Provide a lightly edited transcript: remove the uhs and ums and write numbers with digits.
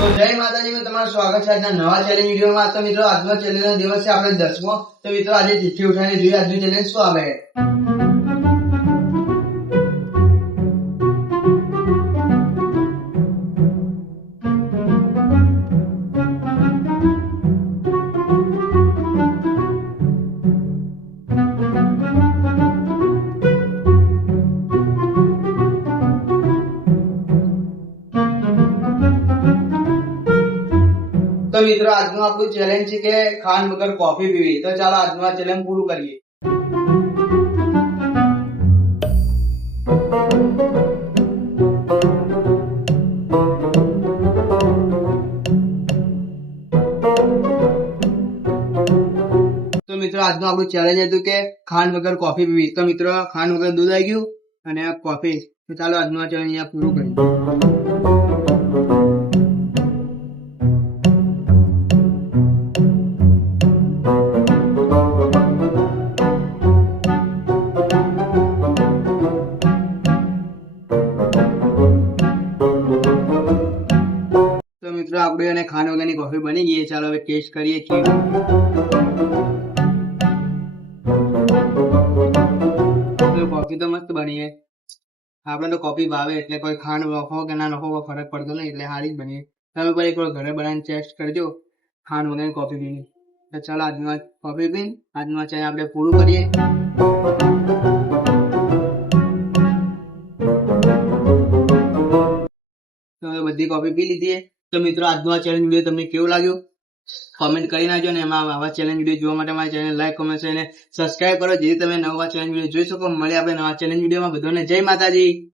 તો જય માતાજી માં તમારું સ્વાગત છે આજના નવા ચેલેન્જ વિડીયોમાં. તો મિત્રો આજનો ચેલેન્જ નો દિવસ છે આપણે 10મો. તો મિત્રો આજે ચિઠ્ઠી ઉઠાવીને જોઈએ આજનું ચેલેન્જ શું આવે. તો મિત્રો આજનું આપણું ચેલેન્જ છે કે ખાંડ વગર કોફી પીવી. તો ચાલો આજનું આ ચેલેન્જ પૂરું કરીએ. તો મિત્રો આજનું આપણું ચેલેન્જ હતું કે ખાંડ વગર કોફી પીવી. તો મિત્રો ખાંડ વગર દૂધ આવી ગયું અને કોફી. તો ચાલો આજનું આ ચેલેન્જ અહીંયા પૂરું કરીએ. તો મિત્રો આપણે અને ખાંડ વગરની કોફી બની ગઈ. ચાલો હવે ટેસ્ટ કરીએ છીએ. તો કોફી તો મસ્ત બની છે. આપણે તો કોફી ભાવે એટલે કોઈ ખાંડ નખો કે ના નખો કોઈ ફરક પડતો નહીં, એટલે સારી જ બની. તમે પણ એકવાર ઘરે બનાવીને ટેસ્ટ કરજો ખાંડ વગરની કોફી પીને. તો ચાલો આજનું કોફી પીને આજનું ચેલેન્જ આપણે પૂરું કરીએ. તો હવે બધી કોફી પી લીધી. તો મિત્રો આજનો આ ચેલેન્જ વિડીયો તમને કેવું લાગ્યું કોમેન્ટ કરી નાખજો. અને એમાં આવા ચેલેન્જ વિડીયો જોવા માટે મારી ચેનલ લાઈક કોમેન્ટ અને સબસ્ક્રાઇબ કરો, જેથી તમે નવા ચેલેન્જ વિડીયો જોઈ શકો. મળીએ આપણે નવા ચેલેન્જ વિડીયોમાં. બધાને જય માતાજી.